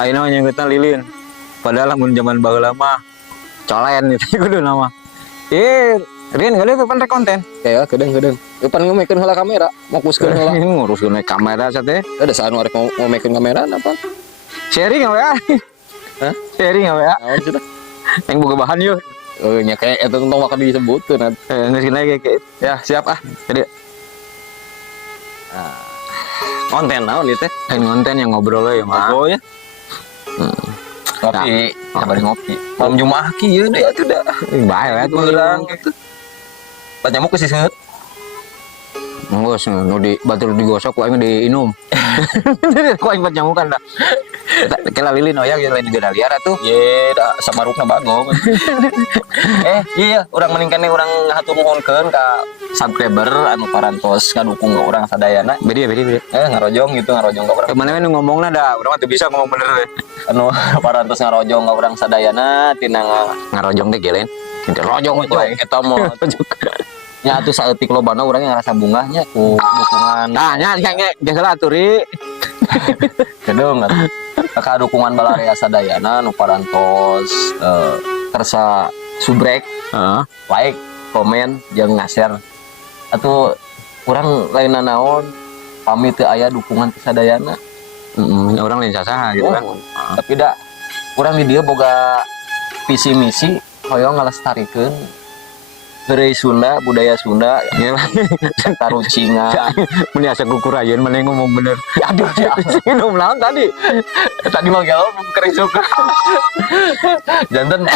Ayeuna nyengkeutna lilin. Padahal lamun zaman baheula mah colen gitu kudu nama. Rin gede tuh pan rek konten. Ya kedeng pan ngomekeun heula kamera fokuskeun heula Nguruskeun kamera sate. ada saat nu rek ngomekeun kamera apa Sharing ya. hah Sharing ya. naon cenah Yang boga bahan yuk. nya kayak eta tong bakal disebutkeun Geus lagi kayak ya siap tadi konten naon ieu teh lain konten yang ngobrol ya mah. ngobrol ya ngopi sabari ngopi malam Jumaah kieu deh atuh da Bae ya tuh. urang gitu pan nyamuk geus seut Ngos nu di batur digosok ku aing diinum. Ku aing pat nyamukan dah. Kela lilin oyak yang lain juga liar atuh. ye da samarukna bagong iya urang meningkatnya urang hatur nuhunkeun ka subscriber anu parantos kadukung ka urang sadayana Bedi. ngarojong gitu ngarojong ka urang Kemana we nu ngomongna dah, urang mah teu bisa ngomong bener we. anu parantos ngarojong ka urang sadayana tina Ngarojong teh gelen. Rojong we. eta mah nya atuh saeutik lobana urang yang ngarasa bungahnya ku dukungan Nah, nya geus heula aturi. kedeng ka dukungan balarea sadayana nu parantos kersa subrek Heeh. like komen jeung nge-share atuh urang lain naon pamit teu aya dukungan ti sadayana Orang lain sasaha gitu kan. tapi da urang di dieu boga visi misi hoyong ngalestarikeun geureuy Sunda budaya Sunda tarucingan Mun asa kukur ayeun mana ngomong bener. aduh ya Minum naon tadi? tadi mah gaul kerisuk janten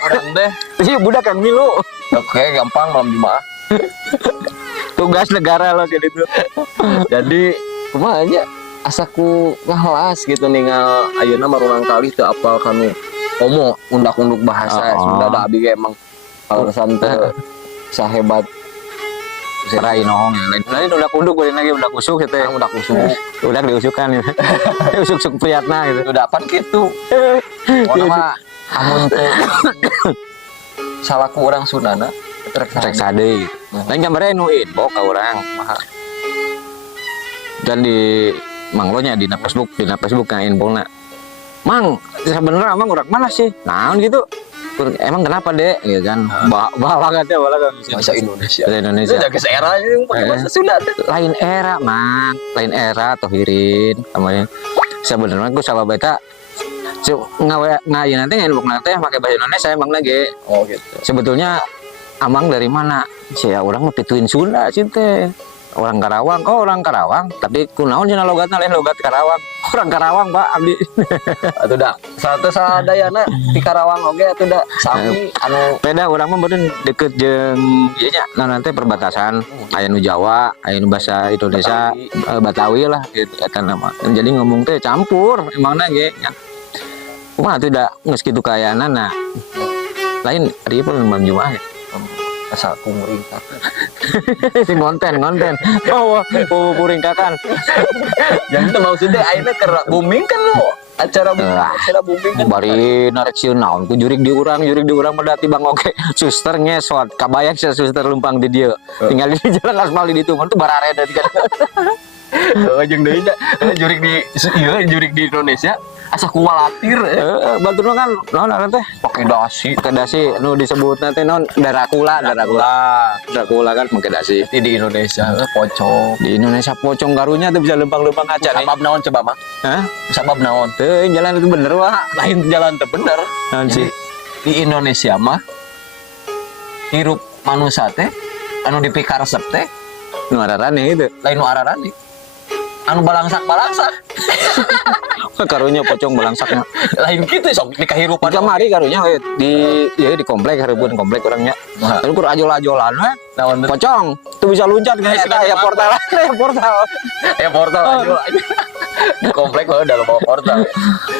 urang teh Si budak yang milu. oke gampang malam Jumaah Tugas negara lo kayak gitu. jadi kumaha nya asaku ngahelas gitu ninggal ayeuna marunang kali teu apal kanu omo undak-unduk bahasa Sunda da abi ge emang alasan teu sahebat Rai nohong ya. Lain udah kunduk boleh lagi udah kusuk gitu ya. udah kusuk Udah diusukan gitu. Usuk-usuk priatna gitu. udah pan kitu ona mah amun teu salaku urang Sundana Rek sade gitu. Lain gambarnya nu info ka urang. Dan di manglonya di Facebook yang info Mang, sebenarnya Mang urang mana sih? Naon gitu. Emang kenapa dek? Gitu kan. Balagat bahasa Indonesia. Bahasa Indonesia. Itu jaga era yang pakai bahasa Sunda tuh. Lain era, Mang. Lain era tohirin namanya. Sebenarnya aku salah beta ngayeun nanti nginbuk nanti pakai bahasa Indonesia emang lagi. Oh gitu. Sebetulnya Amang dari mana? Saya orang mau pituin Sunda sih teh. Orang Karawang. Oh, orang Karawang. Tapi kunaon cenah logatna lain logat Karawang. Orang Karawang, Pak, abdi. Atuh da. Satu sadayana di Karawang oge atuh da sami anu Beda urang mah beureun deket jeung ieu nya nanti perbatasan aya nu Jawa, aya nu bahasa Indonesia, Batawi lah gitu eta nama. Jadi ngomong teh campur emangna ge nya. Kumaha atuh da geus kitu kaayana nah. Lain ari pun Bang Jumaah ya. asal kumring konten oh puringkakan yang itu maksudnya akhirnya ke booming kan lo acara booming kan bari narek sieun naon ku jurig di urang medati Bang oke suster ngesot kabayang sia suster lumpang di dieu tinggal di jalan aspal di ditu mun teh barareda kan jeung deui nya jurig di Indonesia asa kualatir baturna kan naon arep teh pakai dasi nu disebutna teh naon Dracula kan make dasi di Indonesia pocong di Indonesia pocong garunya tuh bisa lempang-lempang aja nih sabab naon coba mah hah sabab naon teh jalan itu bener wah lain jalan teh bener naon sih di Indonesia mah hirup manusia teh anu dipikar resep teh nu ararane itu lain nu ararane anu balangsak karunya pocong balangsaknya lain gitu sok di kehirupan kamari karunya di komplek hareupeun komplek orangnya lalu kur ajol-ajolan we naon pocong tuh bisa loncat guys aya portal aja di komplek mah udah bawa portal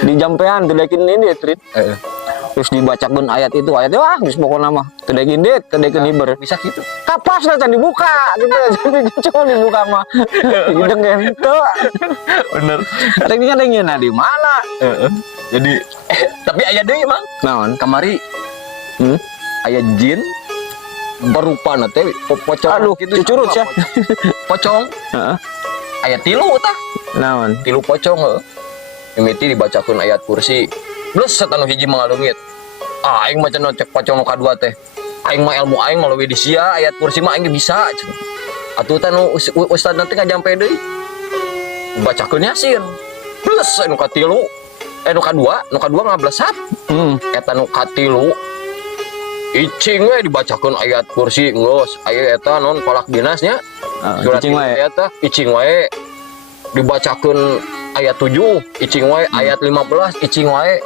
di jampean teu dekin ini trit terus dibacakeun ayat itu wah geus pokona mah teu dekin dit teu dekin hiber bisa gitu kapasna can dibuka gitu jadi cuma dibuka mah gideng ente bener rek nya dengeuna di mana jadi tapi aya deui mang naon kamari aya jin berupa teh pocong aduh gitu cucurut ya pocong heeh aya tilu tah naon tilu pocong mimiti dibacakeun ayat kursi plus satanu hiji mangalungit aing macan cek pocong nu kadua teh aing mah ilmu aing melalui di sia ayat kursi mah aing ge bisa atuh teh nu ustad nanti ngajampe deui bacakeun yasin plus nu katilu nu kadua ngablesat eta nu katilu icing we dibacakeun ayat kursi geus aya eta non palak dinasnya surat icing wae. eta icing wae dibacakeun ayat 7 icing wae ayat 15 icing wae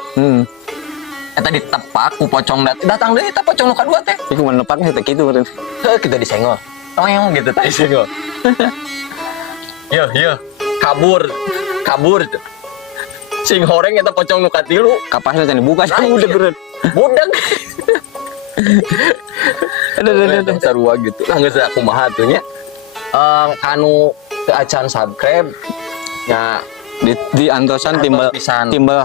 eta ditepak ku pocong datang deui eta pocong nu kadua teh Iku menepaknya teh kitu meureun. kita disenggol toeng gitu teh disenggol yo kabur sing horeng eta pocong nu katilu Kapasnya teh dibuka sih udah berat. budak Ada. sarua gitu lah geus kumaha atuh nya anu teu acan subscribe nya Di antosan timbal pisan. timbal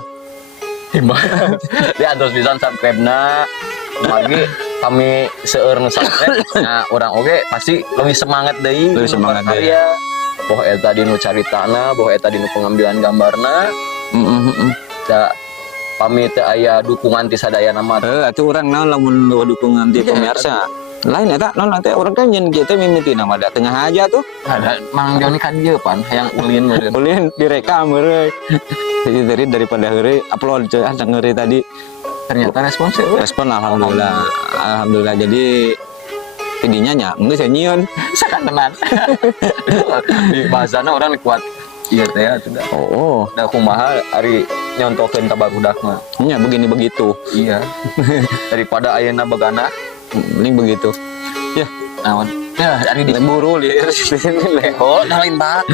di antos pisan subscribe-na mari kami seueur nu subscribe nah urang oge pasti lebih semangat deui Lebih semangat deui. ya boh eta dinu caritana boh eta dinu pengambilan gambarna da pamit teu aya dukungan ti sadayana mah atuh urang naon lamun dukungan ti pemirsa. Lain eta naon nanti urang teh nyeun kieu teh mimiti nama da tengah aja tuh. ada Mang Joni kan dieu pan hayang ulin meureun Ulin direkam heureuy. Jadi daripada heureuy upload coy heureuy tadi. ternyata responsif Respon alhamdulillah. Jadi tidinya nya geus nyieun. sakan tenan di bahasana orang kuat iya teh atuh da Oh, da kumaha ari nyontokeun ka barudak mah nya begini begitu. iya daripada ayeuna begana Mending begitu. Ya, naon ya ari di buru lieur sini oh lain banget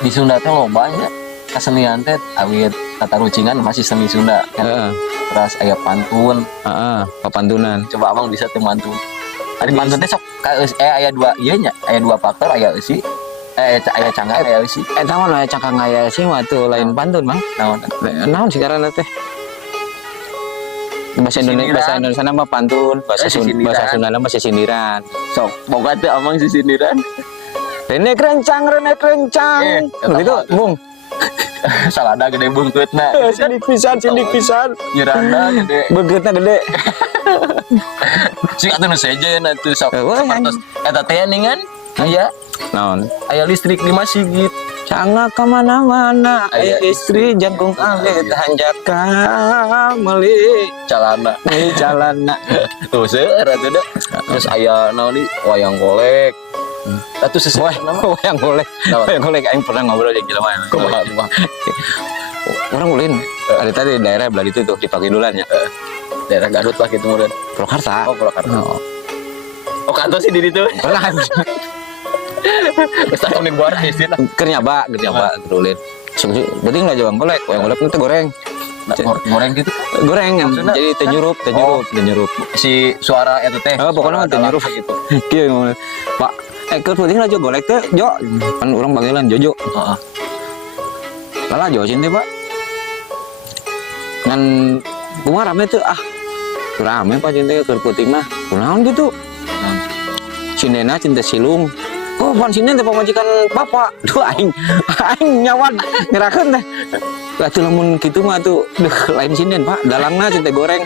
di Sunda teh loba nya kesenian teh awit kata rucingan masih seni Sunda kan Heeh. terus aya pantun Heeh, papantunan. coba abang bisa teh pantun ari pantun teh sok aya dua ieu nya aya dua faktor aya eusi aya cangga aya eusi Eta mah aya cangkang aya sih mah tuh lain pantun, Bang. naon Naon sih karana teh? Bahasa Indonesia mah pantun, bahasa Sunda mah sindiran. sok boga teh amang si sindiran Rene kerencang. Gitu, Bung. salada gede bungkutna Sindik pisan. nyiranda gede Begeutna gede. sing atuh nu sejen atuh sok Wah, sapertos eta teh ningan aya Naon? aya listrik di masjid Cangga kemana-mana, Aya istri jangkung alit hanjaka meli calana calana. tuh seueur atuh da terus aya naon di wayang golek atuh sesuai nama Wayang golek, aing pernah ngobrol jeung jelema. kumaha Orang ulin, ada tadi daerah belah itu tuh di Pakidulan ya. daerah Garut lah gitu murid Purwakarta. oh Purwakarta Oh. oh kantor sih di ditu Pernah geus tahun di buara hiji lah keur nyaba ulin. Penting lah jawang golek itu goreng. goreng gitu Goreng kan. Jadi teh nyurup. si suara eta teh Pokoknya teh nyurup gitu Kieu ngomong. Pak, keur penting lah jo golek teh, Jo. Kan urang panggilan Jojo. heeh Lala Jo sini, Pak. Ngan kumaha rame tuh rame Pak cinta keur peuting mah. Kunaon gitu? Cindena cinta silung. Oh, pan sini teh pamajikan bapak. Duh aing nyawan ngerakeun teh. Lah teu lamun kitu mah tuh lain sinden, Pak. Dalangna cinta goreng.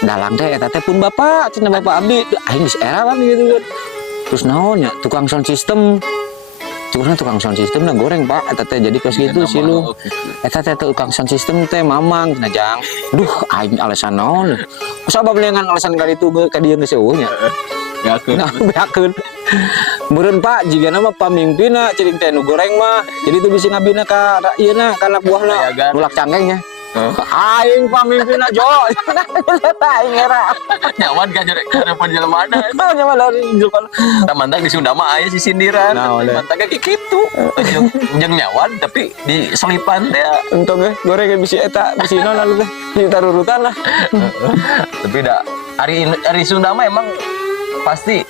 Dalang teh eta teh pun bapak, cinta bapak abdi. Duh aing geus era kan gitu kan. Terus naon nya tukang sound system. Cuman tukang sound system na goreng, Pak. Eta teh jadi kos gitu silung. Eta teh tukang sound system teh mamang cenah jang. Duh aing alasan naon. Kusabab lengan alasan kali itu ka dieu geus eueuh nya. Beakeun. Meureun Pak, jika nama pamimpinna ceuring teh nu goreng mah. Jadi tuh bisa ngabina ka ieuna ka anak buahna. Nulak cangkengnya. Aing pamimpinna Jo. Aing era. nyawan kan jadi penjelmaan Nyaman dari Julpan. mantag di Sunda mah aya si sindiran mantagnya kayak gitu jeung nyawan tapi di selipan teh Untung goreng bisi eta, bisi naon lalu teh. Di tarurutan lah. tapi da ari Sunda mah emang pasti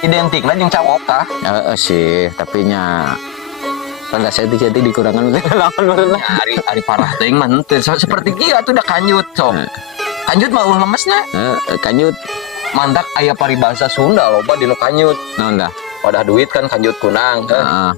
identik lah jeung cawoka Sih, tapi nya rada seti-seti dikurangan teh lawan meureun lah. ari parah teuing mah henteu seperti kieu atuh da kanjut sok kanjut mah ulah lemesna Kanyut mantak aya paribahasa Sunda loba dinu kanjut naon dah? wadah duit kan kanjut kunang Heeh.